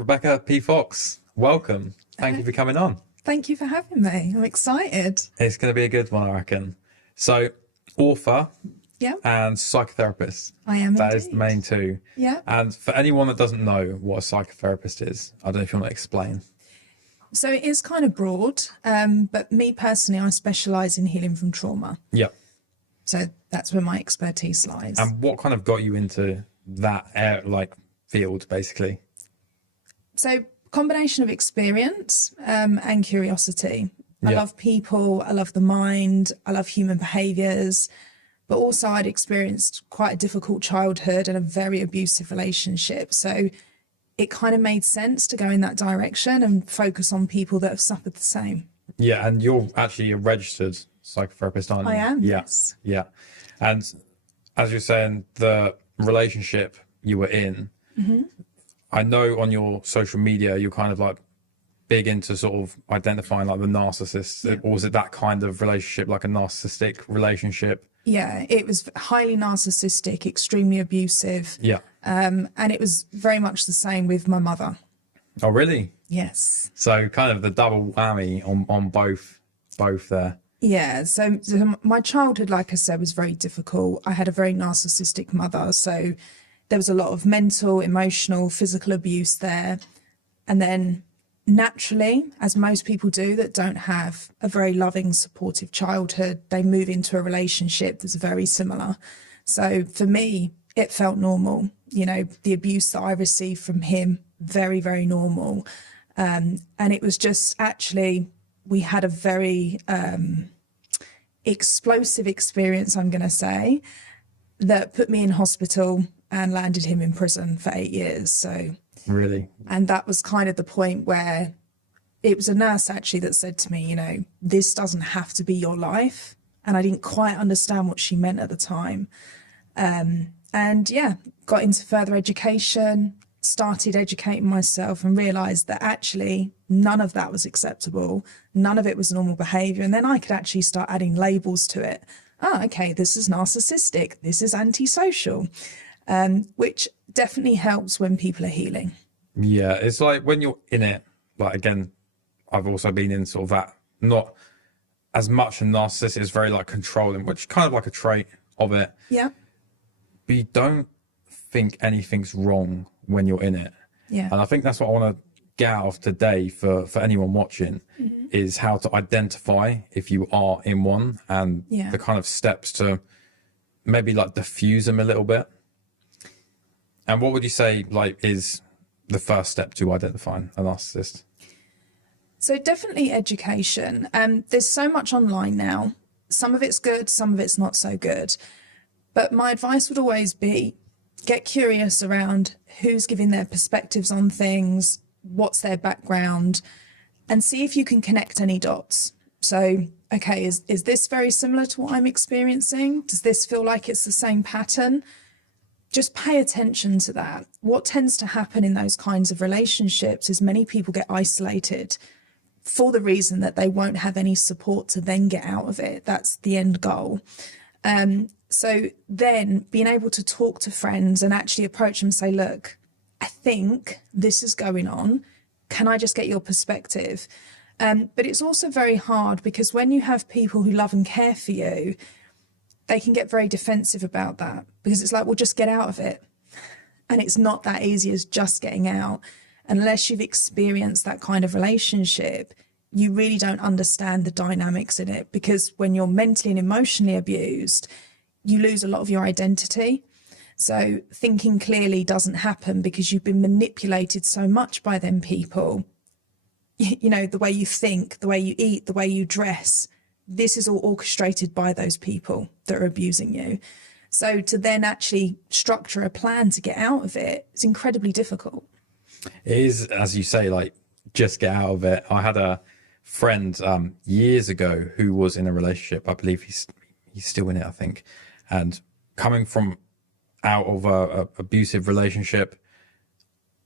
Rebecca P. Fox, welcome. Thank you for coming on. Thank you for having me. I'm excited. It's going to be a good one, I reckon. So, author Yeah, and psychotherapist. I am That indeed. is the main two. Yeah. And for anyone that doesn't know what a psychotherapist is, I don't know if you want to explain. So it is kind of broad, but me personally, I specialise in healing from trauma. Yeah. So that's where my expertise lies. And what kind of got you into that field, basically? So combination of experience and curiosity. I Yeah. love people, I love the mind, I love human behaviours, but also I'd experienced quite a difficult childhood and a very abusive relationship. So it kind of made sense to go in that direction and focus on people that have suffered the same. Yeah, and you're actually a registered psychotherapist, aren't you? I am, Yeah. yes. Yeah. And as you're saying, the relationship you were in, I know on your social media, you're kind of like big into sort of identifying like the narcissist. Or was it that kind of relationship, like a narcissistic relationship? Yeah, it was highly narcissistic, extremely abusive. Yeah. And it was very much the same with my mother. Oh, really? Yes. So kind of the double whammy on both there. Yeah, so my childhood, like I said, was very difficult. I had a very narcissistic mother, so there was a lot of mental, emotional, physical abuse there. And then naturally, as most people do that don't have a very loving, supportive childhood, they move into a relationship that's very similar. So for me, it felt normal. You know, the abuse that I received from him, very, very normal. And it was just actually, we had a very explosive experience, I'm going to say, that put me in hospital and landed him in prison for 8 years. So, Really? and that was kind of the point where it was a nurse actually that said to me, you know, this doesn't have to be your life. And I didn't quite understand what she meant at the time. And yeah, got into further education, started educating myself and realised that actually none of that was acceptable. None of it was normal behaviour. And then I could actually start adding labels to it. Oh, okay, this is narcissistic. This is antisocial, which definitely helps when people are healing. Yeah. It's like when you're in it, like again, I've also been in sort of that, not as much a narcissist, it's very like controlling, which is kind of like a trait of it. Yeah. But you don't think anything's wrong when you're in it. Yeah. And I think that's what I want to get out of today for anyone watching is how to identify if you are in one and Yeah. the kind of steps to maybe like diffuse them a little bit. And what would you say like is the first step to identifying a narcissist? So definitely education. There's so much online now. Some of it's good, some of it's not so good. But my advice would always be get curious around who's giving their perspectives on things, what's their background, and see if you can connect any dots. So, okay, is this very similar to what I'm experiencing? Does this feel like it's the same pattern? Just pay attention to that. What tends to happen in those kinds of relationships is many people get isolated for the reason that they won't have any support to then get out of it. That's the end goal. So then being able to talk to friends and actually approach them and say, look, I think this is going on. Can I just get your perspective? But it's also very hard because when you have people who love and care for you, they can get very defensive about that because it's like, well, just get out of it. And it's not that easy as just getting out. Unless you've experienced that kind of relationship, you really don't understand the dynamics in it, because when you're mentally and emotionally abused, you lose a lot of your identity. So thinking clearly doesn't happen because you've been manipulated so much by them people. You know, the way you think, the way you eat, the way you dress, this is all orchestrated by those people that are abusing you. So to then actually structure a plan to get out of it is incredibly difficult. It is, as you say, like just get out of it. I had a friend years ago who was in a relationship. I believe he's still in it, I think. And coming from out of a abusive relationship,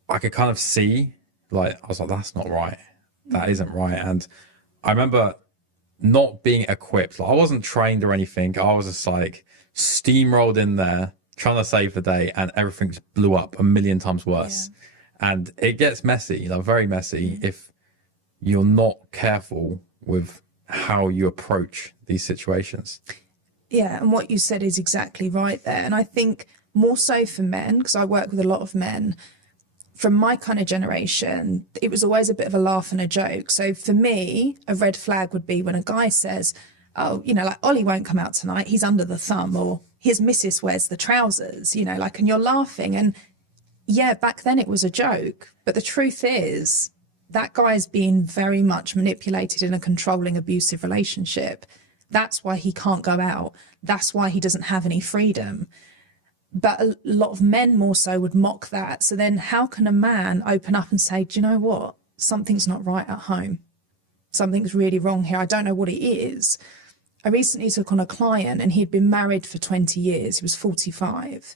I could kind of see, like, I was like, that's not right. That isn't right. And I remember not being equipped. Like, I wasn't trained or anything. I was just like steamrolled in there, trying to save the day, and everything just blew up a million times worse. And it gets messy, like very messy, if you're not careful with how you approach these situations. Yeah, and what you said is exactly right there. And I think more so for men, because I work with a lot of men, from my kind of generation, it was always a bit of a laugh and a joke. So for me, a red flag would be when a guy says, oh, you know, like Ollie won't come out tonight, he's under the thumb, or his missus wears the trousers, you know, like, and you're laughing. And yeah, back then it was a joke. But the truth is that guy's being very much manipulated in a controlling, abusive relationship. That's why he can't go out. That's why he doesn't have any freedom. But a lot of men more so would mock that. So then how can a man open up and say, do you know what? Something's not right at home. Something's really wrong here. I don't know what it is. I recently took on a client and he'd been married for 20 years. He was 45.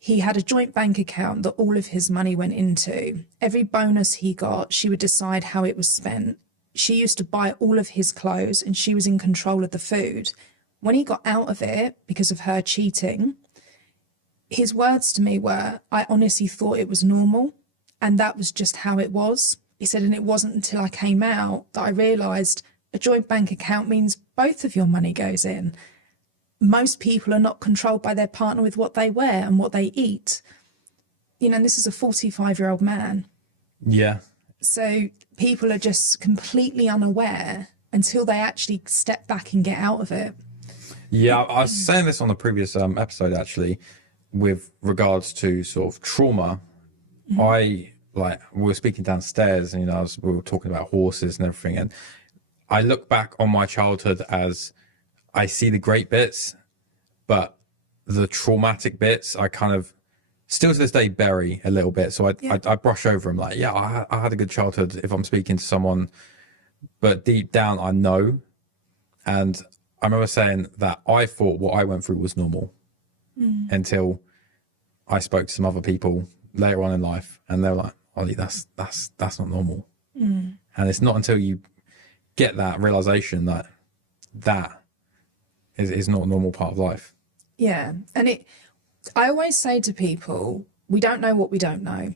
He had a joint bank account that all of his money went into. Every bonus he got, she would decide how it was spent. She used to buy all of his clothes and she was in control of the food. When he got out of it because of her cheating, his words to me were, I honestly thought it was normal. And that was just how it was. He said, and it wasn't until I came out that I realised a joint bank account means both of your money goes in. Most people are not controlled by their partner with what they wear and what they eat. You know, and this is a 45-year-old man. Yeah. So people are just completely unaware until they actually step back and get out of it. Yeah, I was saying this on the previous episode, actually, with regards to sort of trauma. We were speaking downstairs and, you know, we were talking about horses and everything. And I look back on my childhood as I see the great bits, but the traumatic bits, I kind of still to this day bury a little bit. So I brush over them like, yeah, I had a good childhood if I'm speaking to someone, but deep down I know. And I remember saying that I thought what I went through was normal until I spoke to some other people later on in life, and they were like, Ollie, that's not normal. And it's not until you get that realization that that is not a normal part of life. Yeah. And I always say to people, we don't know what we don't know.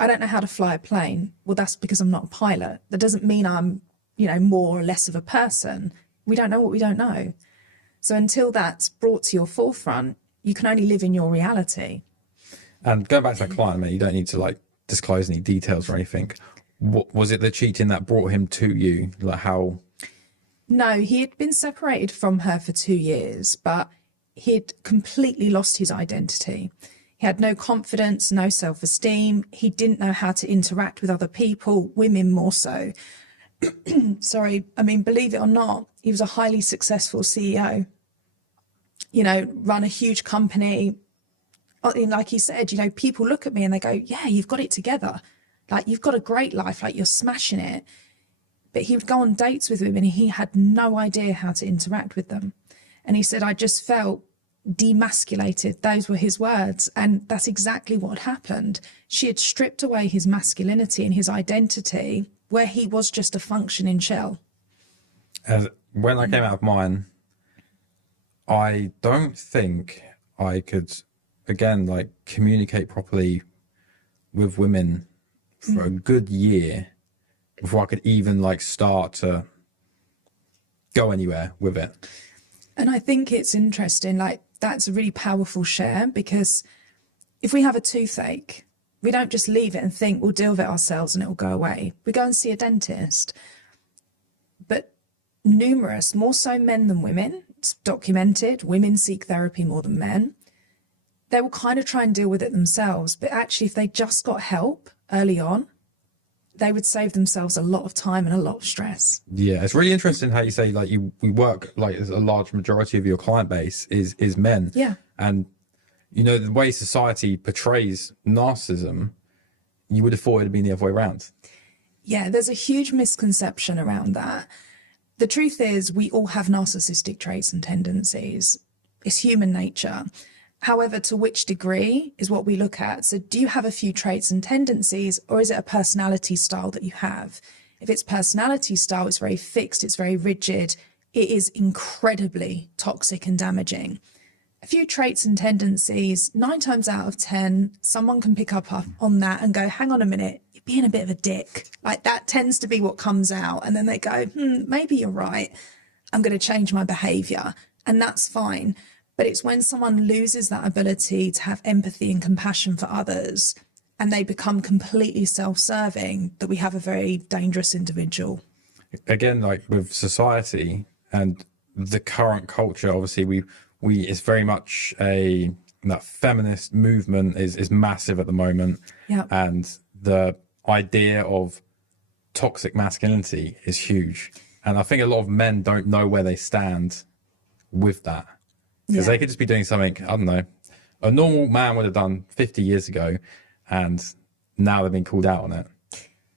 I don't know how to fly a plane. Well, that's because I'm not a pilot. That doesn't mean I'm, you know, more or less of a person. We don't know what we don't know. So until that's brought to your forefront, you can only live in your reality. And going back to that client, man, you don't need to like disclose any details or anything. What was it, the cheating that brought him to you? Like how? No, he had been separated from her for 2 years, but he'd completely lost his identity. He had no confidence, no self-esteem. He didn't know how to interact with other people, women more so. Sorry, I mean, believe it or not, he was a highly successful CEO. You know, run a huge company. Like he said, you know, people look at me and they go, yeah, you've got it together. Like, you've got a great life, like you're smashing it. But he would go on dates with women and he had no idea how to interact with them. And he said, I just felt demasculated. Those were his words. And that's exactly what happened. She had stripped away his masculinity and his identity, where he was just a functioning shell. When I came out of mine, I don't think I could, again, like communicate properly with women for a good year before I could even like start to go anywhere with it. And I think it's interesting, like that's a really powerful share, because if we have a toothache, we don't just leave it and think we'll deal with it ourselves and it'll go away. We go and see a dentist. But numerous, more so men than women, it's documented, women seek therapy more than men. They will kind of try and deal with it themselves. But actually, if they just got help early on, they would save themselves a lot of time and a lot of stress. Yeah, it's really interesting how you say like we work like a large majority of your client base is men. Yeah. And you know, the way society portrays narcissism, you would have thought it would been the other way around. Yeah, there's a huge misconception around that. The truth is we all have narcissistic traits and tendencies. It's human nature. However, to which degree is what we look at. So do you have a few traits and tendencies, or is it a personality style that you have? If it's personality style, it's very fixed, it's very rigid, it is incredibly toxic and damaging. a few traits and tendencies, 9 times out of 10, someone can pick up on that and go, hang on a minute, you're being a bit of a dick. Like that tends to be what comes out. And then they go, maybe you're right. I'm going to change my behavior. And that's fine. But it's when someone loses that ability to have empathy and compassion for others and they become completely self-serving that we have a very dangerous individual. Again, like with society and the current culture, obviously we it's very much that feminist movement is massive at the moment. Yeah. And the idea of toxic masculinity is huge. And I think a lot of men don't know where they stand with that. Because they could just be doing something, I don't know, a normal man would have done 50 years ago, and now they've been called out on it.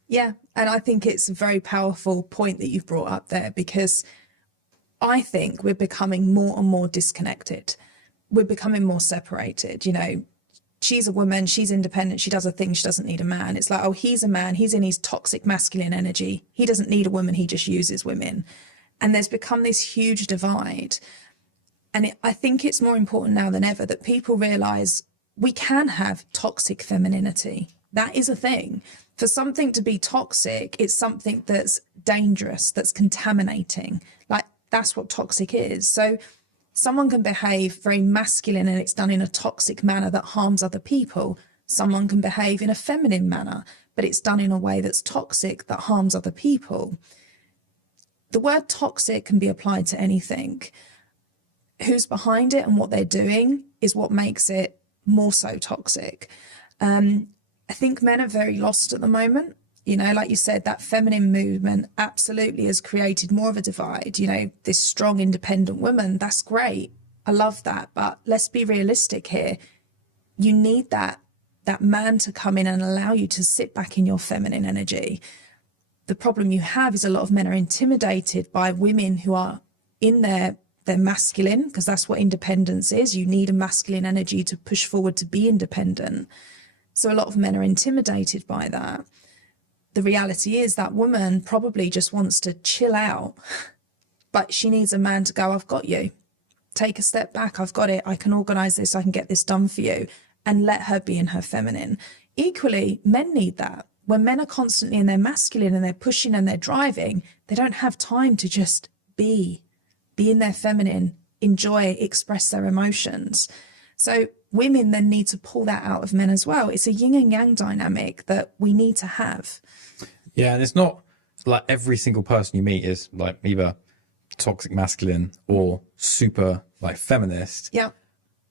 Yeah, and I think it's a very powerful point that you've brought up there, because I think we're becoming more and more disconnected. We're becoming more separated. You know, she's a woman, she's independent, she does a thing, she doesn't need a man. It's like, oh, he's a man, he's in his toxic masculine energy. He doesn't need a woman, he just uses women. And there's become this huge divide. And I think it's more important now than ever that people realise we can have toxic femininity. That is a thing. For something to be toxic, it's something that's dangerous, that's contaminating. Like, that's what toxic is. So someone can behave very masculine and it's done in a toxic manner that harms other people. Someone can behave in a feminine manner, but it's done in a way that's toxic that harms other people. The word toxic can be applied to anything. Who's behind it and what they're doing is what makes it more so toxic. I think men are very lost at the moment. You know, like you said, that feminine movement absolutely has created more of a divide. You know, this strong, independent woman, that's great. I love that. But let's be realistic here. You need that man to come in and allow you to sit back in your feminine energy. The problem you have is a lot of men are intimidated by women who are in their masculine, because that's what independence is. You need a masculine energy to push forward to be independent. So a lot of men are intimidated by that. The reality is that woman probably just wants to chill out, but she needs a man to go, I've got you. Take a step back. I've got it. I can organise this. I can get this done for you, and let her be in her feminine. Equally, men need that. When men are constantly in their masculine and they're pushing and they're driving, they don't have time to just be in their feminine, enjoy, express their emotions. So women then need to pull that out of men as well. It's a yin and yang dynamic that we need to have. Yeah, and it's not like every single person you meet is like either toxic masculine or super like feminist. Yeah.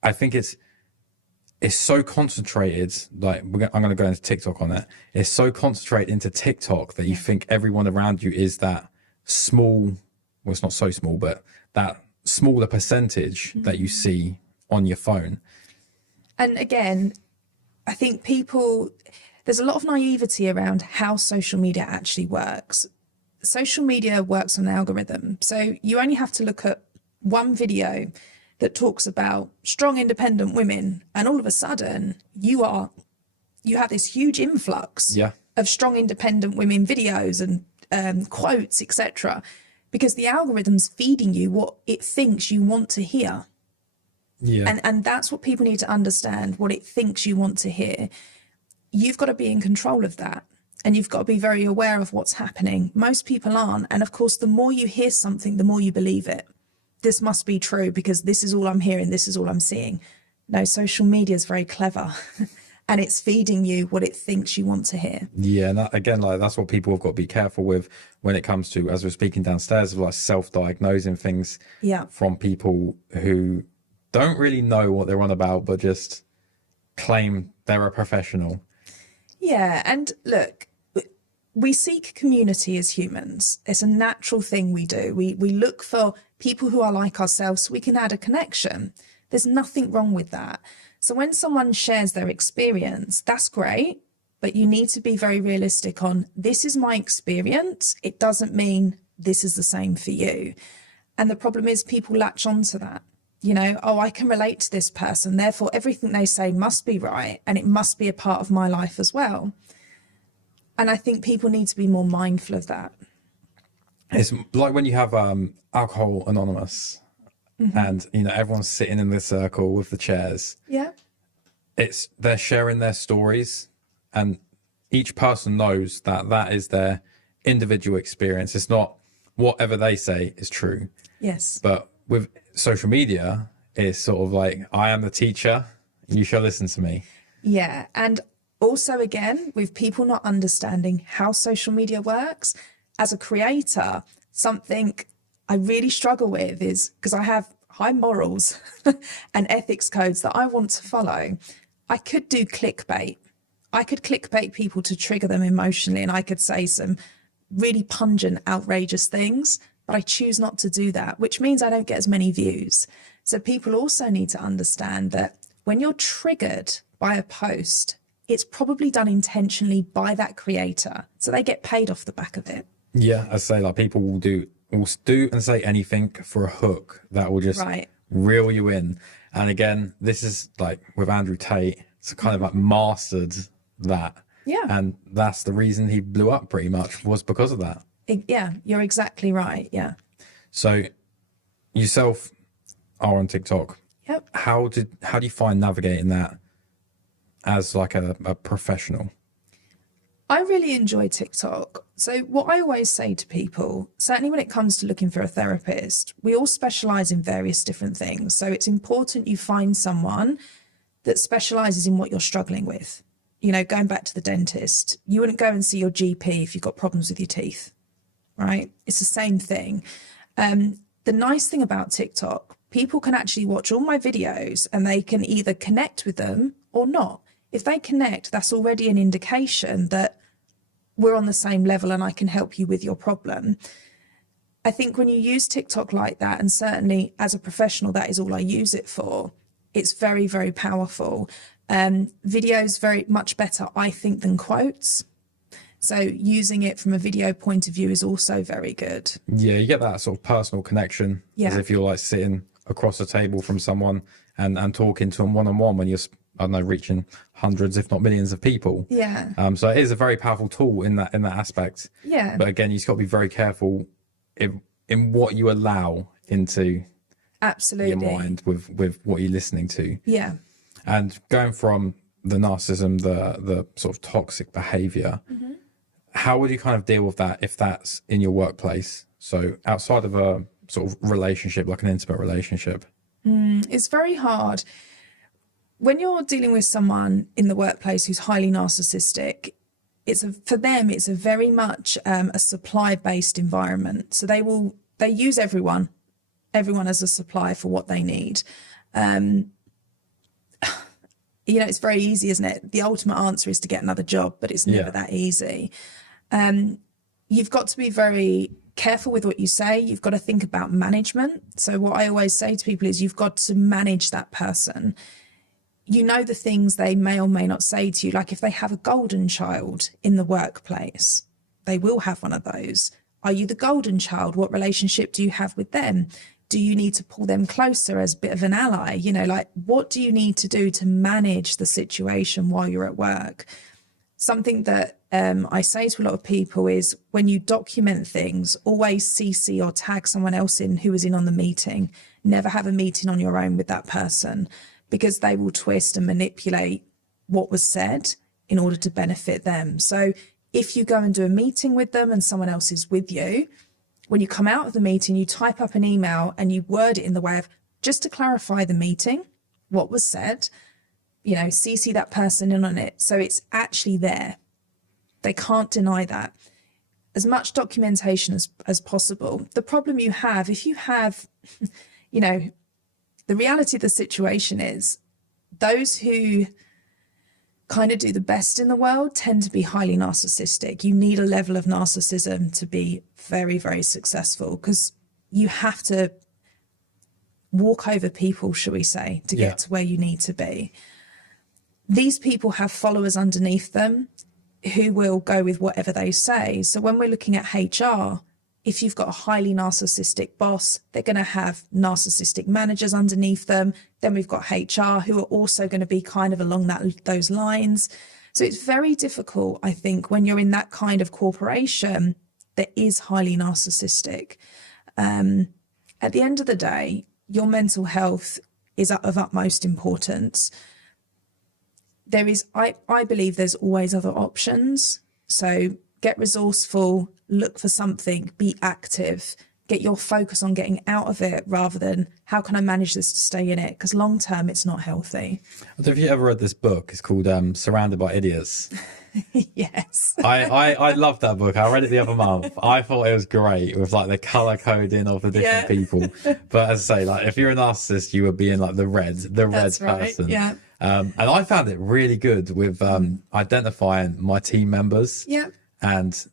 I think it's so concentrated, like I'm going to go into TikTok on it. It's so concentrated into TikTok that you think everyone around you is that small, well, it's not so small, but that smaller percentage that you see on your phone. And again, I think there's a lot of naivety around how social media actually works. Social media works on an algorithm. So you only have to look at one video that talks about strong, independent women, and all of a sudden you have this huge influx of strong, independent women videos and quotes, etc., because the algorithm's feeding you what it thinks you want to hear. Yeah. And that's what people need to understand, what it thinks you want to hear. You've got to be in control of that, and you've got to be very aware of what's happening. Most people aren't. And of course, the more you hear something, the more you believe it. This must be true because this is all I'm hearing, this is all I'm seeing. No, social media is very clever and it's feeding you what it thinks you want to hear. Yeah, and again, like that's what people have got to be careful with when it comes to, as we're speaking downstairs, of like self-diagnosing things from people who don't really know what they're on about, but just claim they're a professional. Yeah, and look, we seek community as humans. It's a natural thing we do. We look for people who are like ourselves so we can add a connection. There's nothing wrong with that. So when someone shares their experience, that's great, but you need to be very realistic on, this is my experience. It doesn't mean this is the same for you. And the problem is people latch onto that. You know, oh, I can relate to this person, therefore everything they say must be right and it must be a part of my life as well. And I think people need to be more mindful of that. It's like when you have Alcohol Anonymous, and everyone's sitting in the circle with the chairs. Yeah. They're sharing their stories, and each person knows that is their individual experience. It's not whatever they say is true. Yes. But with social media, it's sort of like, I am the teacher, you shall listen to me. Yeah. And also, again, with people not understanding how social media works, as a creator, something I really struggle with is, because I have high morals and ethics codes that I want to follow, I could do clickbait. I could clickbait people to trigger them emotionally, and I could say some really pungent, outrageous things, but I choose not to do that, which means I don't get as many views. So people also need to understand that when you're triggered by a post, it's probably done intentionally by that creator, so they get paid off the back of it. Yeah, I say, like, people will do and say anything for a hook that will just reel you in. And again, this is like with Andrew Tate, it's kind of like mastered that. Yeah. And that's the reason he blew up pretty much, was because of that. Yeah, you're exactly right. Yeah. So yourself are on TikTok. Yep. How do you find navigating that as like a professional? I really enjoy TikTok. So what I always say to people, certainly when it comes to looking for a therapist, we all specialise in various different things. So it's important you find someone that specialises in what you're struggling with. Going back to the dentist, you wouldn't go and see your GP if you've got problems with your teeth, right? It's the same thing. The nice thing about TikTok, people can actually watch all my videos and they can either connect with them or not. If they connect, that's already an indication that we're on the same level and I can help you with your problem. I think when you use TikTok like that, and certainly as a professional, that is all I use it for, it's very, very powerful. Videos very much better, I think, than quotes. So using it from a video point of view is also very good. Yeah, you get that sort of personal connection, as if you're like sitting across the table from someone and talking to them one-on-one when you're, I don't know, reaching hundreds, if not millions of people. Yeah. So it is a very powerful tool in that aspect. Yeah. But again, you've got to be very careful in what you allow into your mind with what you're listening to. Yeah. And going from the narcissism, the sort of toxic behavior, how would you kind of deal with that if that's in your workplace? So outside of a sort of relationship, like an intimate relationship. It's very hard. When you're dealing with someone in the workplace who's highly narcissistic, for them, it's a very much a supply-based environment. So they use everyone as a supply for what they need. It's very easy, isn't it? The ultimate answer is to get another job, but it's never that easy. You've got to be very careful with what you say. You've got to think about management. So what I always say to people is you've got to manage that person. The things they may or may not say to you, like if they have a golden child in the workplace, they will have one of those. Are you the golden child? What relationship do you have with them? Do you need to pull them closer as a bit of an ally? What do you need to do to manage the situation while you're at work? Something that I say to a lot of people is when you document things, always CC or tag someone else in who was in on the meeting. Never have a meeting on your own with that person, because they will twist and manipulate what was said in order to benefit them. So if you go and do a meeting with them and someone else is with you, when you come out of the meeting, you type up an email and you word it in the way of, just to clarify the meeting, what was said, CC that person in on it. So it's actually there. They can't deny that. As much documentation as possible. The problem you have, if you have, the reality of the situation is those who kind of do the best in the world tend to be highly narcissistic. You need a level of narcissism to be very, very successful, because you have to walk over people, shall we say, to get to where you need to be. These people have followers underneath them who will go with whatever they say. So when we're looking at HR, if you've got a highly narcissistic boss, they're going to have narcissistic managers underneath them. Then we've got HR who are also going to be kind of along those lines. So it's very difficult, I think, when you're in that kind of corporation that is highly narcissistic. At the end of the day, your mental health is of utmost importance, there is, I believe there's always other options. So get resourceful, look for something, be active, get your focus on getting out of it rather than how can I manage this to stay in it? Because long term, it's not healthy. I don't know if you ever read this book. It's called Surrounded by Idiots. Yes. I loved that book. I read it the other month. I thought it was great with like the color coding of the different people. But as I say, like if you're a narcissist, you would be in like the red That's right. person. Yeah. And I found it really good with identifying my team members and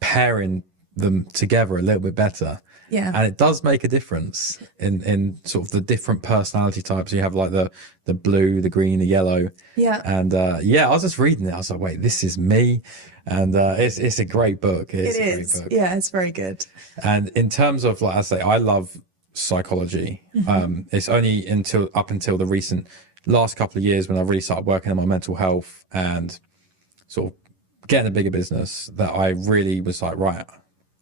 pairing them together a little bit better. Yeah. And it does make a difference in sort of the different personality types. You have like the blue, the green, the yellow. Yeah. And I was just reading it. I was like, wait, this is me. And it's a great book. It is a great book. Yeah, it's very good. And in terms of, like I say, I love psychology. It's only up until the recent last couple of years when I really started working on my mental health and sort of getting a bigger business that I really was like, right,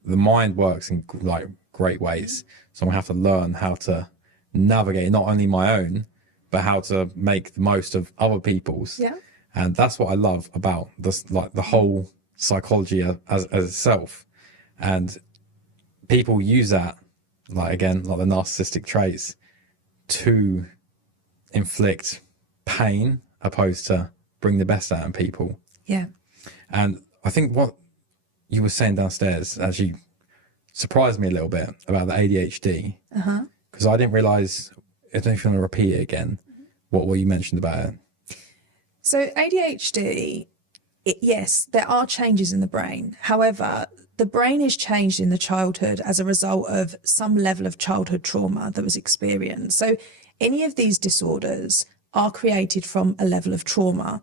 the mind works in like great ways. So I have to learn how to navigate not only my own, but how to make the most of other people's. Yeah. And that's what I love about this, like the whole psychology as itself. And people use that, like again, like the narcissistic traits to inflict pain opposed to bring the best out in people. Yeah. And I think what you were saying downstairs actually surprised me a little bit about the ADHD, because I didn't realize. I don't know if you want to repeat it again, what you mentioned about it. So ADHD, yes, there are changes in the brain. However, the brain is changed in the childhood as a result of some level of childhood trauma that was experienced. So any of these disorders are created from a level of trauma.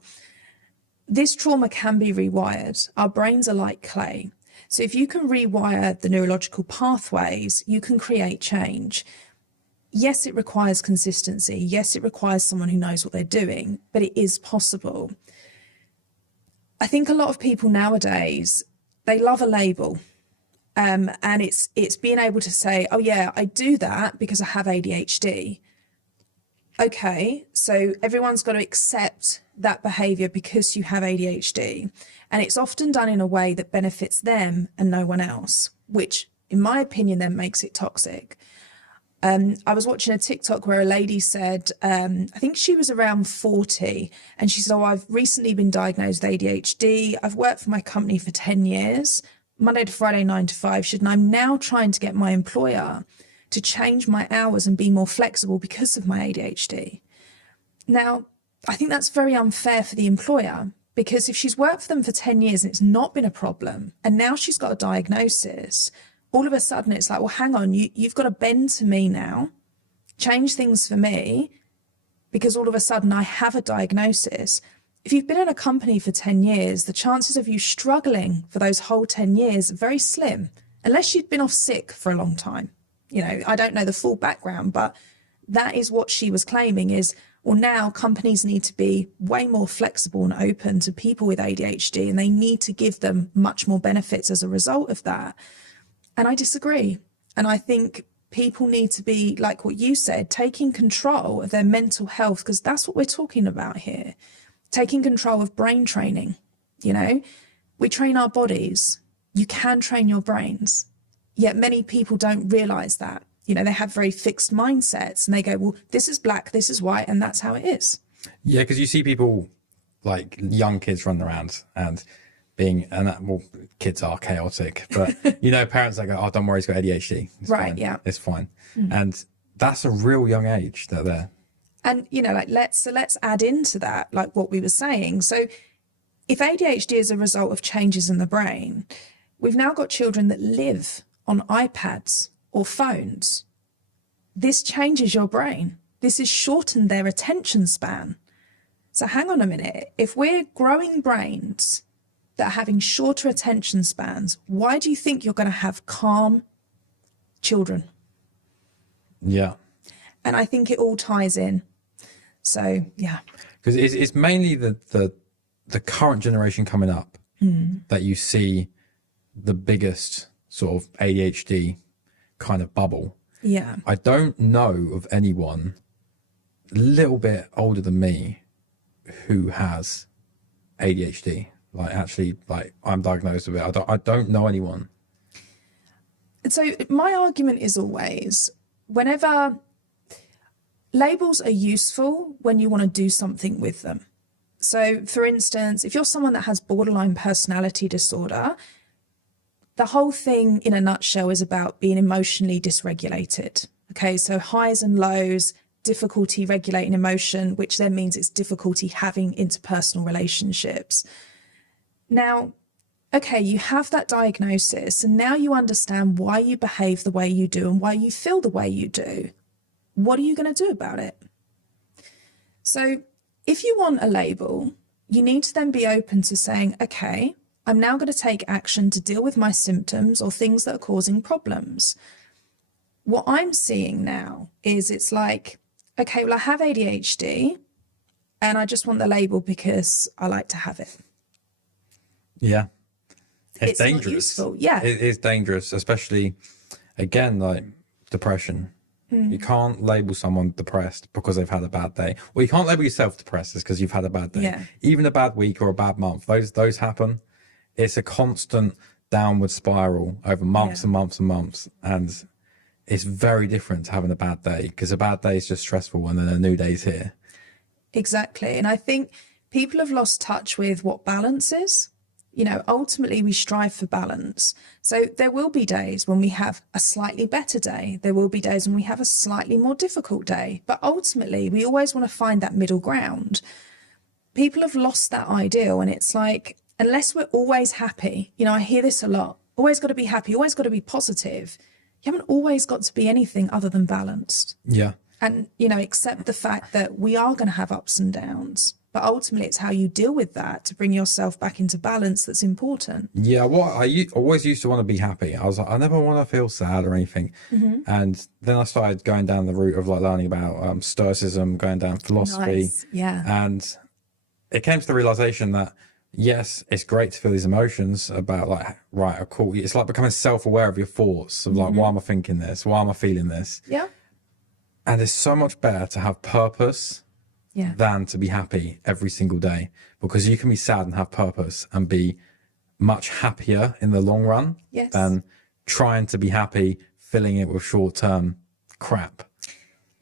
This trauma can be rewired. Our brains are like clay. So if you can rewire the neurological pathways, you can create change. Yes, it requires consistency. Yes, it requires someone who knows what they're doing, but it is possible. I think a lot of people nowadays, they love a label. And it's being able to say, oh yeah, I do that because I have ADHD. Okay, so everyone's got to accept that behavior because you have ADHD. And it's often done in a way that benefits them and no one else, which in my opinion then makes it toxic. I was watching a TikTok where a lady said, I think she was around 40, and she said, oh, I've recently been diagnosed with ADHD. I've worked for my company for 10 years, Monday to Friday, 9 to 5, and I'm now trying to get my employer to change my hours and be more flexible because of my ADHD. Now, I think that's very unfair for the employer, because if she's worked for them for 10 years and it's not been a problem, and now she's got a diagnosis, all of a sudden it's like, well, hang on, you've got to bend to me now, change things for me, because all of a sudden I have a diagnosis. If you've been in a company for 10 years, the chances of you struggling for those whole 10 years are very slim, unless you've been off sick for a long time. You know, I don't know the full background, but that is what she was claiming is, well, now companies need to be way more flexible and open to people with ADHD, and they need to give them much more benefits as a result of that. And I disagree. And I think people need to be, like what you said, taking control of their mental health, because that's what we're talking about here. Taking control of brain training. You know, we train our bodies. You can train your brains. Yet many people don't realize that. You know, they have very fixed mindsets and they go, well, this is black, this is white, and that's how it is. Yeah, because you see people like young kids running around and well, kids are chaotic, but you know, parents that go, oh, don't worry, he's got ADHD. It's right, fine. yeah. It's fine. And that's a real young age that they're. And, you know, like let's add into that, like what we were saying. So if ADHD is a result of changes in the brain, we've now got children that live on iPads or phones. This changes your brain. This has shortened their attention span. So hang on a minute. If we're growing brains that are having shorter attention spans, why do you think you're going to have calm children? Yeah. And I think it all ties in. So, yeah. Because it's mainly the current generation coming up that you see the biggest sort of ADHD kind of bubble. Yeah. I don't know of anyone a little bit older than me who has ADHD. Like actually, like I'm diagnosed with it. I don't know anyone. So my argument is always, whenever labels are useful when you want to do something with them. So for instance, if you're someone that has borderline personality disorder, the whole thing in a nutshell is about being emotionally dysregulated. Okay, so highs and lows, difficulty regulating emotion, which then means it's difficulty having interpersonal relationships. Now, okay, you have that diagnosis, and now you understand why you behave the way you do and why you feel the way you do. What are you going to do about it? So if you want a label, you need to then be open to saying, okay, I'm now going to take action to deal with my symptoms or things that are causing problems. What I'm seeing now is it's like, okay, well, I have ADHD and I just want the label because I like to have it. Yeah. It's Not dangerous. useful. Yeah. It is dangerous, especially, again, like depression. You can't label someone depressed because they've had a bad day. Well, you can't label yourself depressed because you've had a bad day. Yeah. Even a bad week or a bad month, those happen. It's a constant downward spiral over months and months and months. And it's very different to having a bad day, because a bad day is just stressful and then a new day's here. Exactly. And I think people have lost touch with what balance is. You know, ultimately we strive for balance. So there will be days when we have a slightly better day. There will be days when we have a slightly more difficult day. But ultimately, we always want to find that middle ground. People have lost that ideal. And it's like, unless we're always happy, you know, I hear this a lot, always got to be happy, always got to be positive. You haven't always got to be anything other than balanced. Yeah. And, you know, accept the fact that we are going to have ups and downs. But ultimately, it's how you deal with that to bring yourself back into balance that's important. Yeah, always used to want to be happy. I was like, I never want to feel sad or anything. And then I started going down the route of like learning about stoicism, going down philosophy. Nice. Yeah. And it came to the realization that, yes, it's great to feel these emotions about like, right, cool. It's like becoming self-aware of your thoughts of like, why am I thinking this? Why am I feeling this? Yeah. And it's so much better to have purpose than to be happy every single day, because you can be sad and have purpose and be much happier in the long run than trying to be happy, filling it with short-term crap.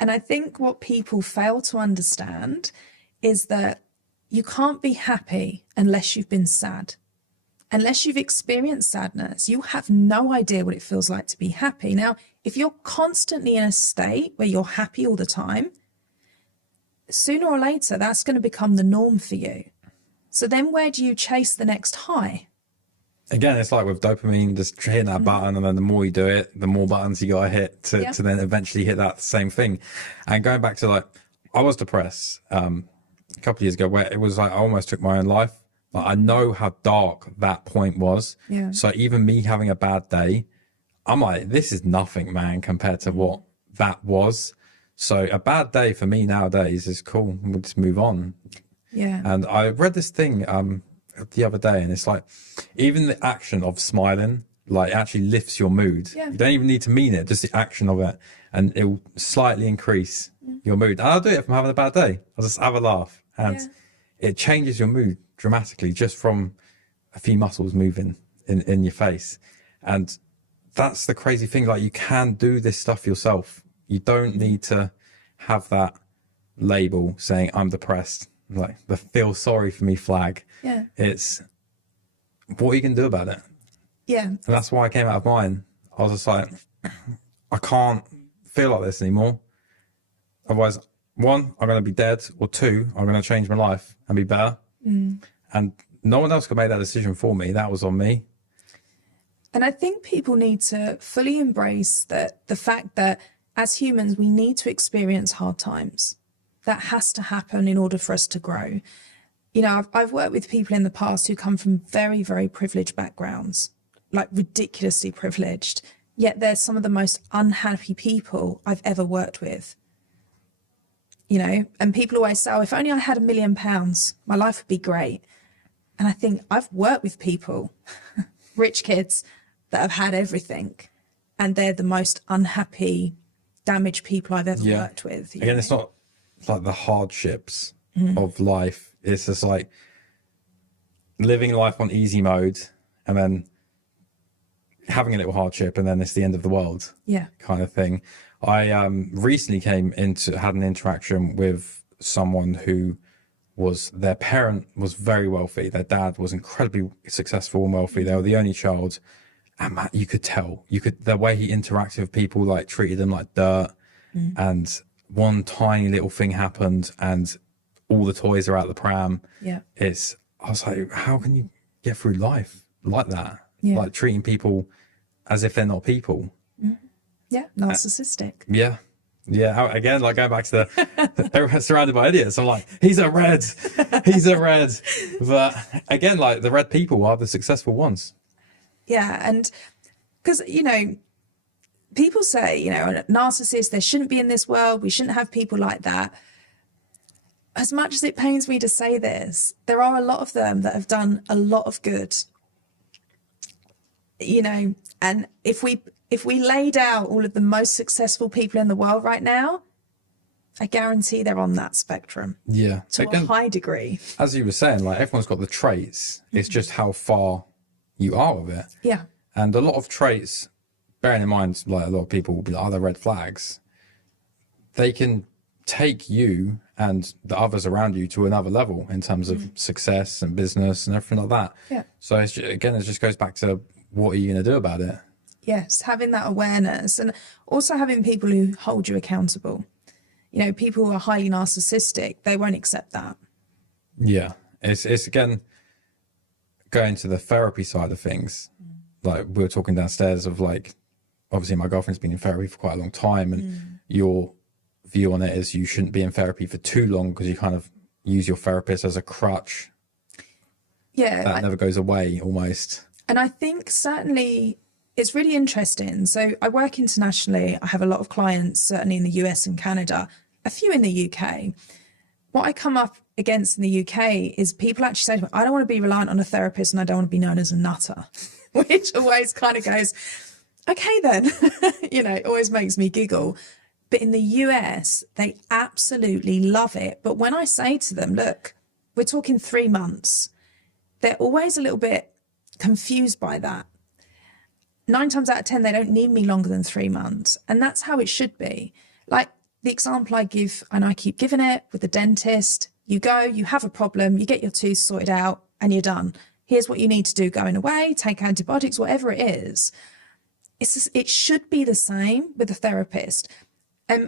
And I think what people fail to understand is that you can't be happy unless you've been sad. Unless you've experienced sadness, you have no idea what it feels like to be happy. Now, if you're constantly in a state where you're happy all the time, sooner or later, that's going to become the norm for you. So then where do you chase the next high? Again, it's like with dopamine, just hitting that button, and then the more you do it, the more buttons you got to hit to then eventually hit that same thing. And going back to like, I was depressed a couple of years ago where it was like I almost took my own life. Like, I know how dark that point was. Yeah. So even me having a bad day, I'm like, this is nothing, man, compared to what that was. So a bad day for me nowadays is cool. We'll just move on. Yeah. And I read this thing the other day, and it's like, even the action of smiling, like, actually lifts your mood. Yeah. You don't even need to mean it, just the action of it, and it will slightly increase your mood. And I'll do it if I'm having a bad day. I'll just have a laugh, and it changes your mood dramatically just from a few muscles moving in your face. And that's the crazy thing. Like, you can do this stuff yourself. You don't need to have that label saying I'm depressed, like the feel sorry for me flag. Yeah. It's what you can do about it. Yeah. And that's why I came out of mine. I was just like, I can't feel like this anymore. Otherwise, one, I'm going to be dead, or two, I'm going to change my life and be better. And no one else could make that decision for me. That was on me. And I think people need to fully embrace that the fact that as humans, we need to experience hard times. That has to happen in order for us to grow. You know, I've worked with people in the past who come from very, very privileged backgrounds, like ridiculously privileged, yet they're some of the most unhappy people I've ever worked with. You know, and people always say, oh, if only I had £1 million, my life would be great. And I think I've worked with people, rich kids, that have had everything, and they're the most unhappy damaged people I've ever worked with. Again, it's not like the hardships of life. It's just like living life on easy mode and then having a little hardship and then it's the end of the world. Yeah. Kind of thing. I recently had an interaction with someone who their parent was very wealthy. Their dad was incredibly successful and wealthy. They were the only child. And man, you could tell, the way he interacted with people, like treated them like dirt. And one tiny little thing happened and all the toys are out the pram. Yeah. I was like, how can you get through life like that? Yeah. Like treating people as if they're not people. Yeah. Narcissistic. Yeah. Yeah. Again, like going back to everyone's surrounded by idiots. I'm like, he's a red. But again, like the red people are the successful ones. Yeah. And because, people say, narcissists, they shouldn't be in this world. We shouldn't have people like that. As much as it pains me to say this, there are a lot of them that have done a lot of good. And if we laid out all of the most successful people in the world right now, I guarantee they're on that spectrum. Yeah. To a high degree. As you were saying, like everyone's got the traits. It's just how far you are with it. Yeah. And a lot of traits, bearing in mind, like a lot of people will be like, are there red flags? They can take you and the others around you to another level in terms of success and business and everything like that. Yeah. So it just goes back to what are you going to do about it? Yes, having that awareness and also having people who hold you accountable. People who are highly narcissistic, they won't accept that. Yeah. It's again, going to the therapy side of things. Like we were talking downstairs of like, obviously my girlfriend's been in therapy for quite a long time and your view on it is you shouldn't be in therapy for too long because you kind of use your therapist as a crutch. Yeah. That never goes away almost. And I think certainly it's really interesting. So I work internationally. I have a lot of clients, certainly in the US and Canada, a few in the UK. What I come up against in the UK is people actually say to me, I don't want to be reliant on a therapist and I don't want to be known as a nutter, which always kind of goes, okay then, it always makes me giggle. But in the US, they absolutely love it. But when I say to them, look, we're talking 3 months, they're always a little bit confused by that. 9 times out of 10, they don't need me longer than 3 months. And that's how it should be. Like the example I give, and I keep giving it with the dentist, you go, you have a problem, you get your tooth sorted out and you're done. Here's what you need to do going away, take antibiotics, whatever it is. It should be the same with a therapist.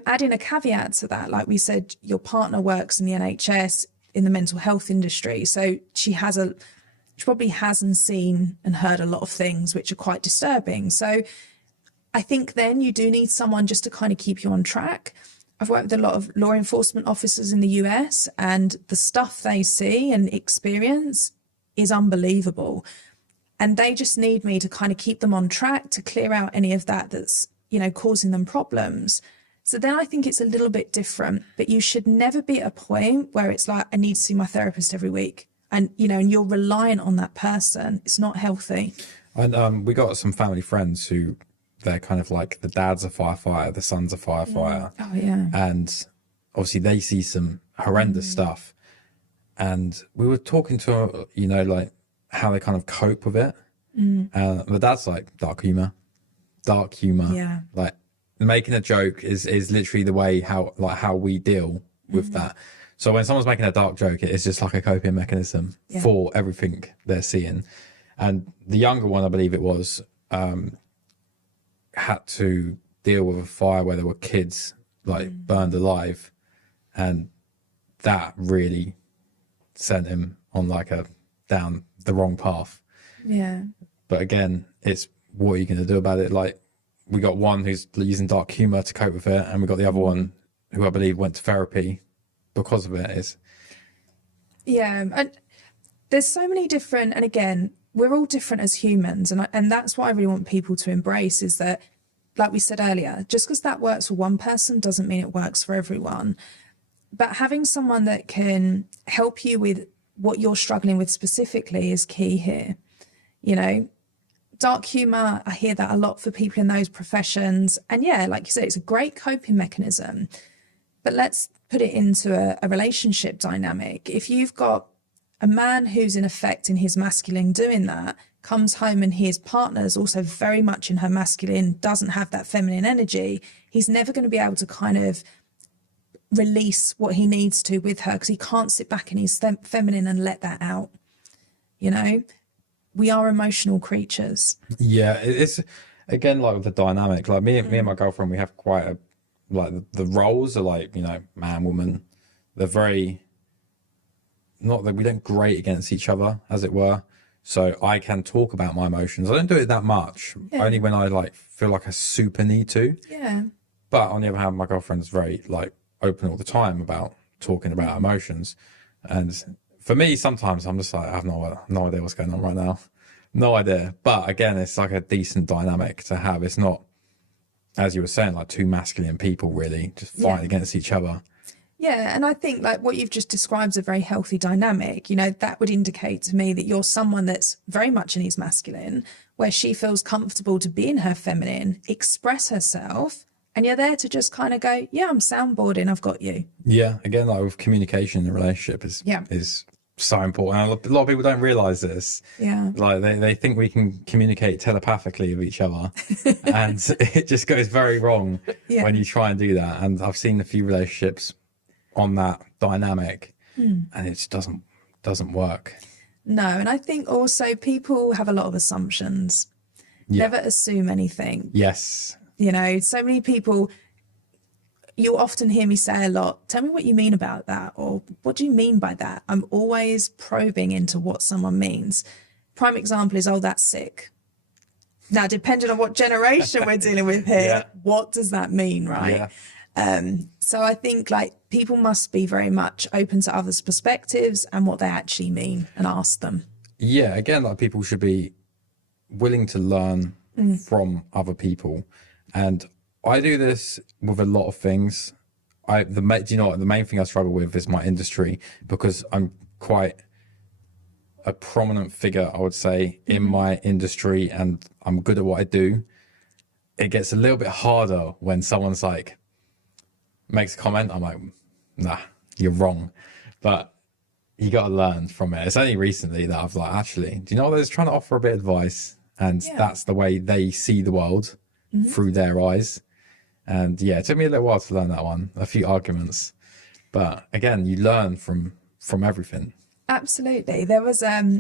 Adding a caveat to that, like we said, your partner works in the NHS, in the mental health industry. So she probably hasn't seen and heard a lot of things which are quite disturbing. So I think then you do need someone just to kind of keep you on track. I've worked with a lot of law enforcement officers in the US and the stuff they see and experience is unbelievable. And they just need me to kind of keep them on track to clear out any of that that's, causing them problems. So then I think it's a little bit different, but you should never be at a point where it's like, I need to see my therapist every week. And, and you're reliant on that person. It's not healthy. And we got some family friends who they're kind of like the dad's a firefighter, the son's a firefighter. Oh, yeah. And obviously they see some horrendous stuff. And we were talking to, like how they kind of cope with it. The dad's like dark humor. Yeah. Like making a joke is literally the way how we deal with that. So when someone's making a dark joke, it's just like a coping mechanism for everything they're seeing. And the younger one, I believe it was, had to deal with a fire where there were kids like burned alive. And that really sent him on like down the wrong path. Yeah. But again, it's what are you going to do about it? Like we got one who's using dark humor to cope with it. And we got the other one who I believe went to therapy because of it. And there's so many different, and again, we're all different as humans, and that's what I really want people to embrace is that, like we said earlier, just because that works for one person doesn't mean it works for everyone. But having someone that can help you with what you're struggling with specifically is key here. dark humor, I hear that a lot for people in those professions. And yeah, like you said, it's a great coping mechanism. But let's put it into a relationship dynamic. If you've got a man who's in effect in his masculine doing that, comes home and his partner's also very much in her masculine, doesn't have that feminine energy, he's never going to be able to kind of release what he needs to with her, because he can't sit back in his feminine and let that out. You know, we are emotional creatures. Yeah, it's again like with the dynamic. Like me and my girlfriend, we have quite a like the roles are like, you know, man, woman. They're very not that we don't grate against each other, as it were. So I can talk about my emotions. I don't do it that much, only when I like feel like I super need to. Yeah. But on the other hand, my girlfriend's very like open all the time about talking about emotions. And for me, sometimes I'm just like, I have no idea what's going on right now. No idea. But again, it's like a decent dynamic to have. It's not, as you were saying, like two masculine people really just fighting against each other. Yeah, and I think like what you've just described is a very healthy dynamic. You know, that would indicate to me that you're someone that's very much in his masculine, where she feels comfortable to be in her feminine, express herself, and you're there to just kind of go, yeah, I'm soundboarding, I've got you. Yeah, again, like with communication in a relationship is so important. A lot of people don't realize this. Yeah. Like they think we can communicate telepathically with each other and it just goes very wrong when you try and do that. And I've seen a few relationships on that dynamic and it just doesn't work. No, and I think also people have a lot of assumptions. Never assume anything. Yes. You know, so many people, you'll often hear me say a lot, tell me what you mean about that, or what do you mean by that? I'm always probing into what someone means. Prime example is, oh, that's sick. Now, depending on what generation we're dealing with here, what does that mean, right? So I think like people must be very much open to others' perspectives and what they actually mean and ask them. Yeah, again, like people should be willing to learn from other people. And I do this with a lot of things. Do you know what, the main thing I struggle with is my industry, because I'm quite a prominent figure, I would say, in my industry, and I'm good at what I do. It gets a little bit harder when someone's like, makes a comment, I'm like, nah, you're wrong. But you got to learn from it. It's only recently that I've like, actually, do you know what, they're just trying to offer a bit of advice, and that's the way they see the world through their eyes. And yeah, it took me a little while to learn that one, a few arguments. But again, you learn from everything. Absolutely. There was, I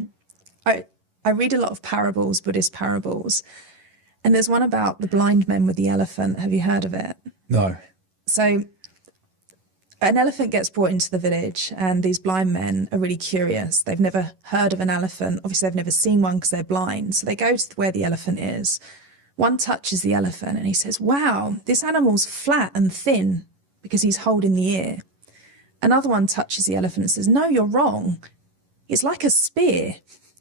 read a lot of parables, Buddhist parables, and there's one about the blind men with the elephant. Have you heard of it? No. So an elephant gets brought into the village, and these blind men are really curious. They've never heard of an elephant. Obviously, they've never seen one because they're blind. So they go to where the elephant is. One touches the elephant and he says, wow, this animal's flat and thin, because he's holding the ear. Another one touches the elephant and says, no, you're wrong. It's like a spear,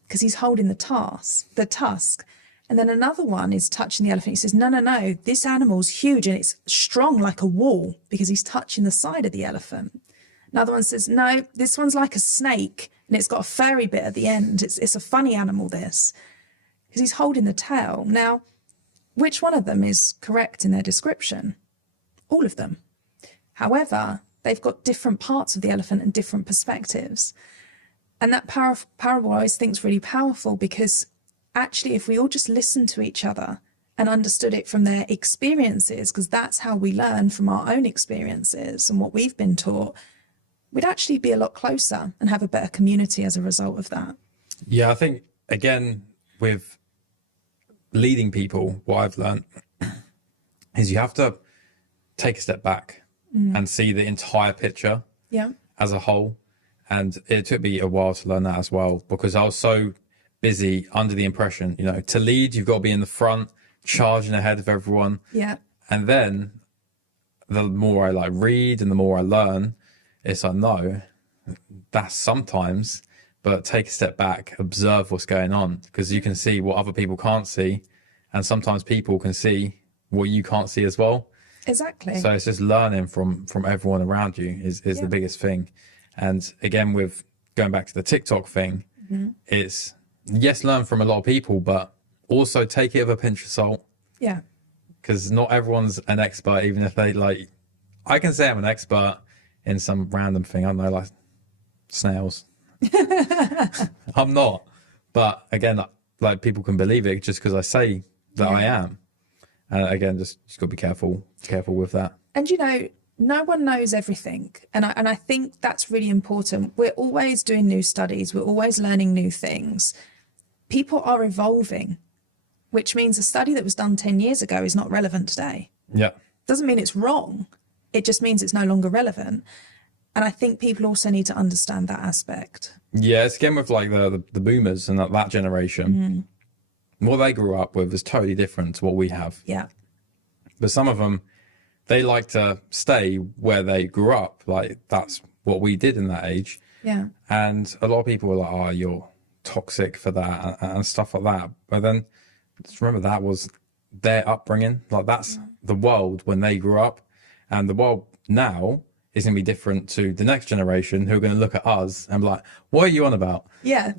because he's holding the tusk. And then another one is touching the elephant. He says, no, this animal's huge and it's strong like a wall, because he's touching the side of the elephant. Another one says, no, this one's like a snake and it's got a furry bit at the end. It's a funny animal, this, because he's holding the tail. Now, which one of them is correct in their description? All of them. However, they've got different parts of the elephant and different perspectives. And that parable I always think is really powerful, because actually if we all just listened to each other and understood it from their experiences, because that's how we learn from our own experiences and what we've been taught, we'd actually be a lot closer and have a better community as a result of that. Yeah, I think, again, with leading people, what I've learned is you have to take a step back and see the entire picture as a whole. And it took me a while to learn that as well, because I was so busy under the impression, you know, to lead, you've got to be in the front, charging ahead of everyone. Yeah. And then the more I like read and the more I learn, it's like, no, that's sometimes, but take a step back, observe what's going on, because you can see what other people can't see. And sometimes people can see what you can't see as well. Exactly. So it's just learning from everyone around you is the biggest thing. And again, with going back to the TikTok thing, it's, yes, learn from a lot of people, but Also take it with a pinch of salt, Yeah. because not everyone's an expert, even if they like, I can say I'm an expert in some random thing. I don't know, like snails. I'm not. But again, like people can believe it just because I say that I am. And again, just got to be careful with that. And no one knows everything. And I think that's really important. We're always doing new studies. We're always learning new things. People are evolving, which means a study that was done 10 years ago is not relevant today. Yeah. Doesn't mean it's wrong. It just means it's no longer relevant. And I think people also need to understand that aspect. Yeah, it's again with like the boomers and that generation. What they grew up with is totally different to what we have. Yeah. But some of them, they like to stay where they grew up. Like that's what we did in that age. Yeah. And a lot of people were like, oh, you're toxic for that and stuff like that. But then just remember that was their upbringing. Like that's the world when they grew up. And the world now is going to be different to the next generation who are going to look at us and be like, what are you on about? Yeah,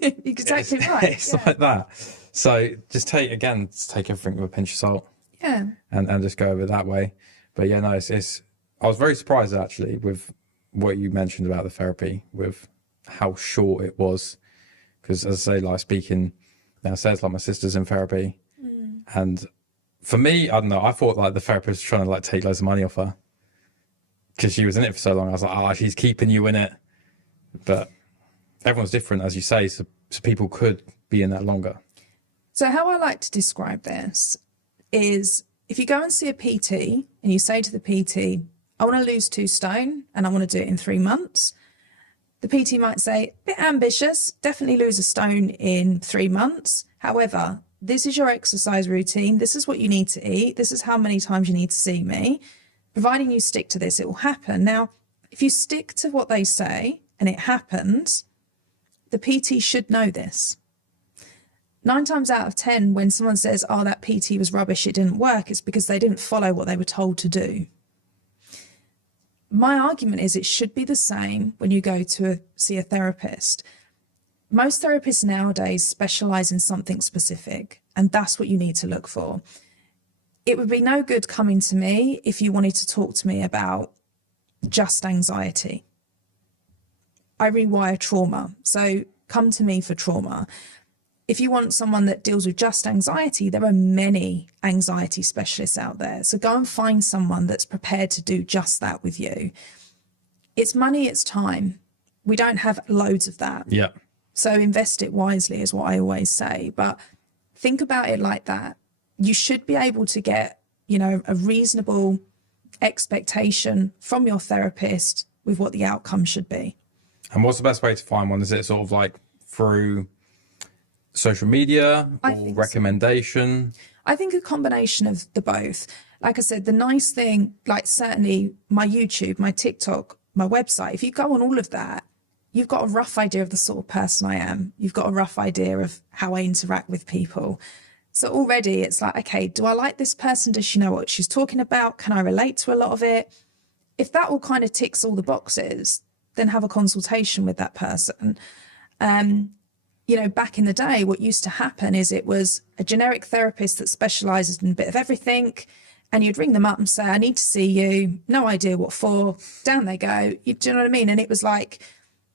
exactly right. It's like that. So just take everything with a pinch of salt. Yeah. And just go over it that way. But yeah, no, it's I was very surprised actually with what you mentioned about the therapy, with how short it was. Because as I say, like speaking downstairs, like my sister's in therapy. And for me, I don't know, I thought like the therapist was trying to like take loads of money off her. Because she was in it for so long. I was like, she's keeping you in it. But everyone's different, as you say, so people could be in that longer. So how I like to describe this is if you go and see a PT and you say to the PT, I want to lose 2 stone and I want to do it in 3 months. The PT might say, bit ambitious, definitely lose a stone in 3 months. However, this is your exercise routine. This is what you need to eat. This is how many times you need to see me. Providing you stick to this, it will happen. Now, if you stick to what they say and it happens, the PT should know this. 9 times out of 10, when someone says, oh, that PT was rubbish, it didn't work, it's because they didn't follow what they were told to do. My argument is it should be the same when you go to see a therapist. Most therapists nowadays specialise in something specific, and that's what you need to look for. It would be no good coming to me if you wanted to talk to me about just anxiety. I rewire trauma, so come to me for trauma. If you want someone that deals with just anxiety, there are many anxiety specialists out there. So go and find someone that's prepared to do just that with you. It's money, it's time. We don't have loads of that. Yeah. So invest it wisely is what I always say. But think about it like that. You should be able to get, a reasonable expectation from your therapist with what the outcome should be. And what's the best way to find one? Is it sort of like through social media or recommendation? So. I think a combination of the both. Like I said, the nice thing, like certainly my YouTube, my TikTok, my website, if you go on all of that, you've got a rough idea of the sort of person I am. You've got a rough idea of how I interact with people. So already it's like, okay, do I like this person? Does she know what she's talking about? Can I relate to a lot of it? If that all kind of ticks all the boxes, then have a consultation with that person. Back in the day, what used to happen is it was a generic therapist that specialises in a bit of everything. And you'd ring them up and say, I need to see you. No idea what for. Down they go. Do you know what I mean? And it was like,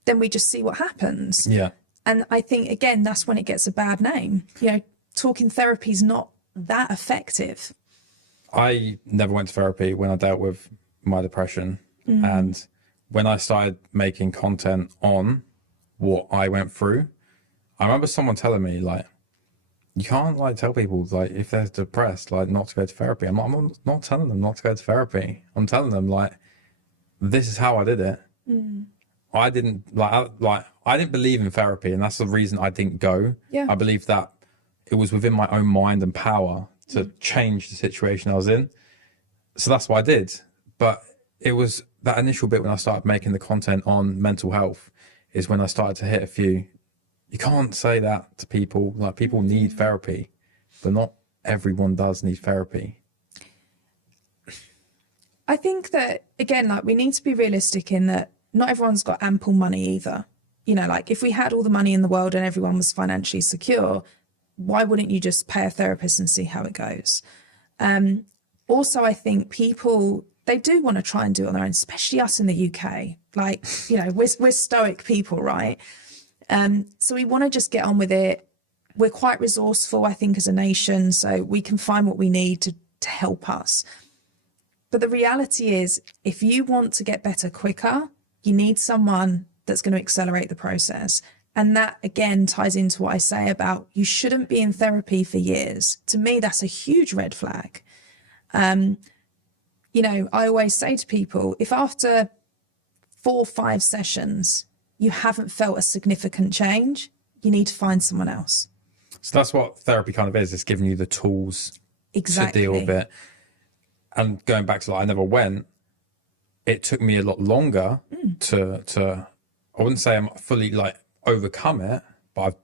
then we just see what happens. Yeah. And I think, again, that's when it gets a bad name. Talking therapy is not that effective. I never went to therapy when I dealt with my depression. And when I started making content on what I went through, I remember someone telling me, like, you can't, like, tell people, like, if they're depressed, like, not to go to therapy. I'm not telling them not to go to therapy. I'm telling them, like, this is how I did it. I didn't believe in therapy, and that's the reason I didn't go. Yeah. I believed that it was within my own mind and power to change the situation I was in. So that's what I did. But it was that initial bit when I started making the content on mental health is when I started to hit a few. You can't say that to people. Like, people need therapy, but not everyone does need therapy. I think that, again, like, we need to be realistic in that not everyone's got ample money either. Like, if we had all the money in the world and everyone was financially secure, why wouldn't you just pay a therapist and see how it goes? Also, I think people, they do want to try and do it on their own, especially us in the UK. Like, you know, we're stoic people, right? So we want to just get on with it. We're quite resourceful, I think, as a nation, so we can find what we need to help us. But the reality is, if you want to get better quicker, you need someone that's going to accelerate the process. And that, again, ties into what I say about you shouldn't be in therapy for years. To me, that's a huge red flag. You know, I always say to people, if after 4 or 5 sessions, you haven't felt a significant change, you need to find someone else. So that's what therapy kind of is. It's giving you the tools to deal with it. And going back to, like, I never went, it took me a lot longer to, I wouldn't say I'm fully, like, overcome it, but I've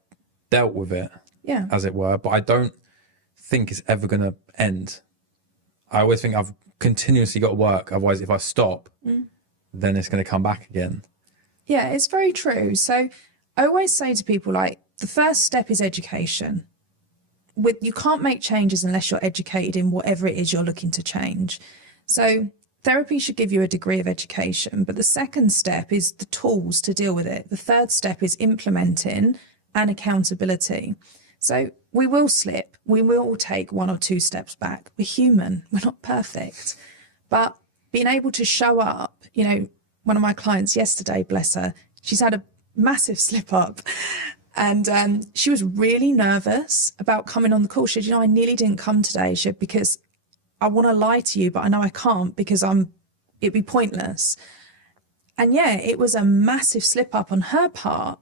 dealt with it, as it were. But I don't think it's ever going to end. I always think I've continuously got to work. Otherwise, if I stop, then it's going to come back again. Yeah, it's very true. So I always say to people, like, the first step is education. You can't make changes unless you're educated in whatever it is you're looking to change. So therapy should give you a degree of education, but the second step is the tools to deal with it. The third step is implementing and accountability. So we will slip. We will take 1 or 2 steps back. We're human. We're not perfect. But being able to show up, you know, one of my clients yesterday, bless her, she's had a massive slip up. And she was really nervous about coming on the call. She said, you know, I nearly didn't come today, she said, because I want to lie to you, but I know I can't because it'd be pointless. And yeah, it was a massive slip up on her part.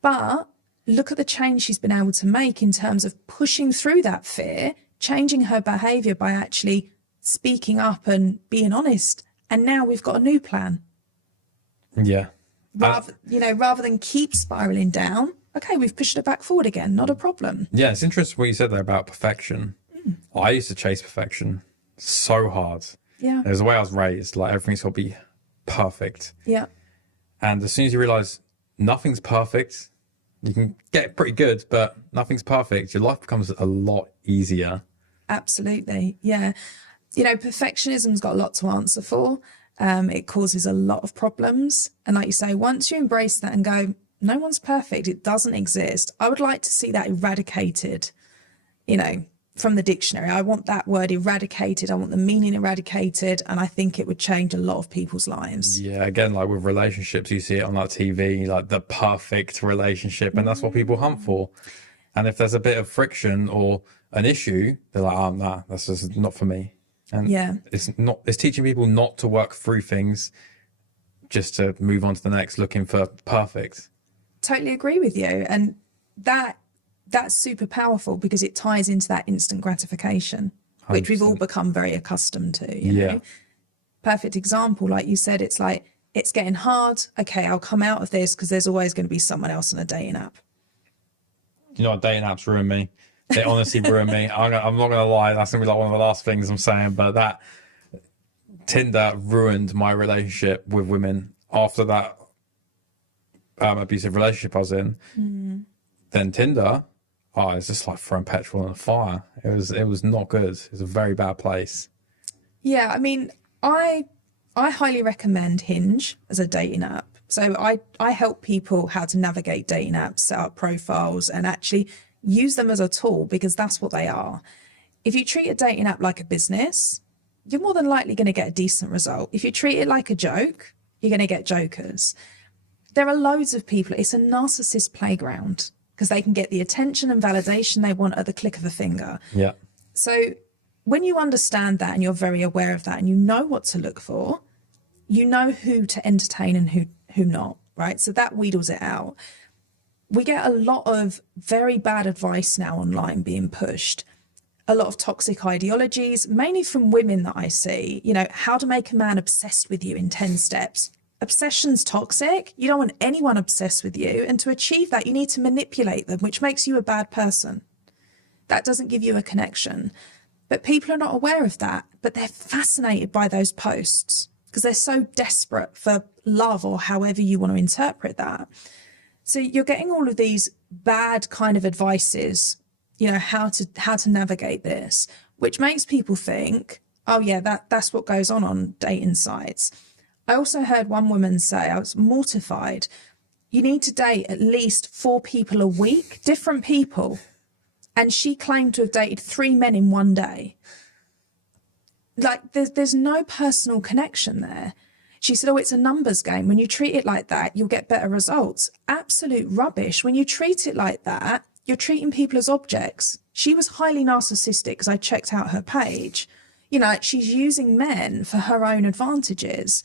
But look at the change she's been able to make in terms of pushing through that fear, changing her behaviour by actually speaking up and being honest. And now we've got a new plan. Yeah. Rather than keep spiralling down, okay, we've pushed it back forward again, not a problem. Yeah, it's interesting what you said there about perfection. I used to chase perfection so hard. Yeah. It was the way I was raised, like everything's got to be perfect. Yeah. And as soon as you realise nothing's perfect, you can get pretty good, but nothing's perfect, your life becomes a lot easier. Absolutely. Yeah. You know, perfectionism's got a lot to answer for. It causes a lot of problems. And like you say, once you embrace that and go, no one's perfect, it doesn't exist, I would like to see that eradicated, you know, from the dictionary. I want that word eradicated. I want the meaning eradicated. And I think it would change a lot of people's lives. Yeah, again, like with relationships, you see it on like TV, like the perfect relationship, and that's what people hunt for. And if there's a bit of friction or an issue, they're like, oh, nah, that's just not for me. And yeah, it's teaching people not to work through things just to move on to the next, looking for perfect. Totally agree with you. And that's super powerful because it ties into that instant gratification, 100%. Which we've all become very accustomed to, you know? Perfect example, like you said, it's like, it's getting hard. Okay, I'll come out of this because there's always going to be someone else on a dating app. You know what, dating apps ruin me. They honestly ruin me. I'm not going to lie. That's going to be like one of the last things I'm saying, but that Tinder ruined my relationship with women after that abusive relationship I was in. Then Tinder, it's just like throwing petrol on a fire. It was not good. It was a very bad place. Yeah, I mean, I highly recommend Hinge as a dating app. So I help people how to navigate dating apps, set up profiles, and actually use them as a tool because that's what they are. If you treat a dating app like a business, you're more than likely going to get a decent result. If you treat it like a joke, you're going to get jokers. There are loads of people. It's a narcissist playground because they can get the attention and validation they want at the click of a finger. Yeah. So when you understand that and you're very aware of that and you know what to look for, you know who to entertain and who not, right? So that wheedles it out. We get a lot of very bad advice now online being pushed. A lot of toxic ideologies, mainly from women that I see, you know, how to make a man obsessed with you in 10 steps. Obsession's toxic. You don't want anyone obsessed with you. And to achieve that, you need to manipulate them, which makes you a bad person. That doesn't give you a connection. But people are not aware of that. But they're fascinated by those posts because they're so desperate for love or however you want to interpret that. So you're getting all of these bad kind of advices you know, how to navigate this, which makes people think, oh yeah, that's what goes on dating sites. I also heard one woman say, I was mortified, you need to date at least 4 people a week, different people. And she claimed to have dated 3 men in one day. Like, there's no personal connection there. She said, oh, it's a numbers game. When you treat it like that, you'll get better results. Absolute rubbish. When you treat it like that, you're treating people as objects. She was highly narcissistic because I checked out her page. You know, she's using men for her own advantages.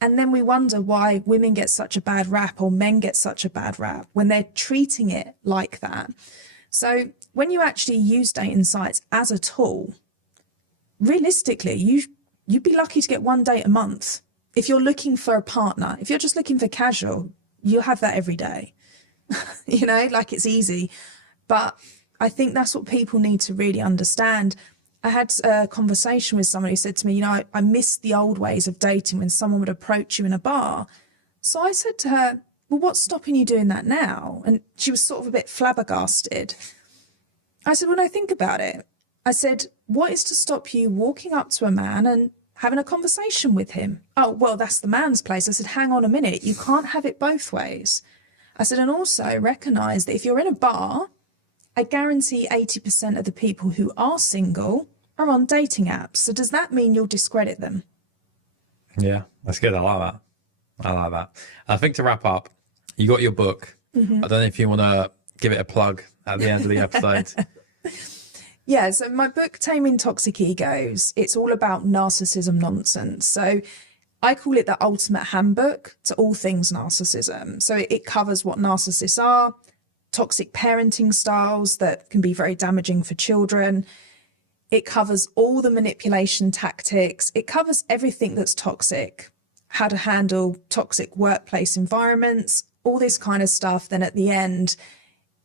And then we wonder why women get such a bad rap or men get such a bad rap when they're treating it like that. So when you actually use dating sites as a tool, realistically, you'd be lucky to get 1 date a month. If you're looking for a partner, if you're just looking for casual, you'll have that every day. You know, like, it's easy. But I think that's what people need to really understand. I had a conversation with someone who said to me, you know, I miss the old ways of dating when someone would approach you in a bar. So I said to her, well, what's stopping you doing that now? And she was sort of a bit flabbergasted. I said, well, no, think about it. I said, what is to stop you walking up to a man and having a conversation with him? Oh, well, that's the man's place. I said, hang on a minute. You can't have it both ways. I said, and also recognise that if you're in a bar, I guarantee 80% of the people who are single are on dating apps. So does that mean you'll discredit them? Yeah, that's good. I like that. I like that. I think to wrap up, you got your book. I don't know if you want to give it a plug at the end of the episode. Yeah, so my book, Taming Toxic Egos, it's all about narcissism nonsense. So I call it the ultimate handbook to all things narcissism. So it covers what narcissists are, toxic parenting styles that can be very damaging for children. It covers all the manipulation tactics. It covers everything that's toxic, how to handle toxic workplace environments, all this kind of stuff. Then at the end,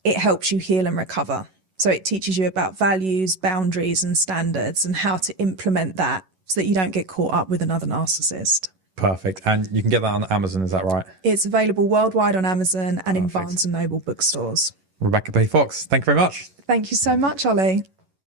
it helps you heal and recover. So it teaches you about values, boundaries and standards and how to implement that so that you don't get caught up with another narcissist. Perfect. And you can get that on Amazon, is that right? It's available worldwide on Amazon and in Barnes & Noble bookstores. Rebecca P. Fox, thank you very much. Thank you so much, Ollie.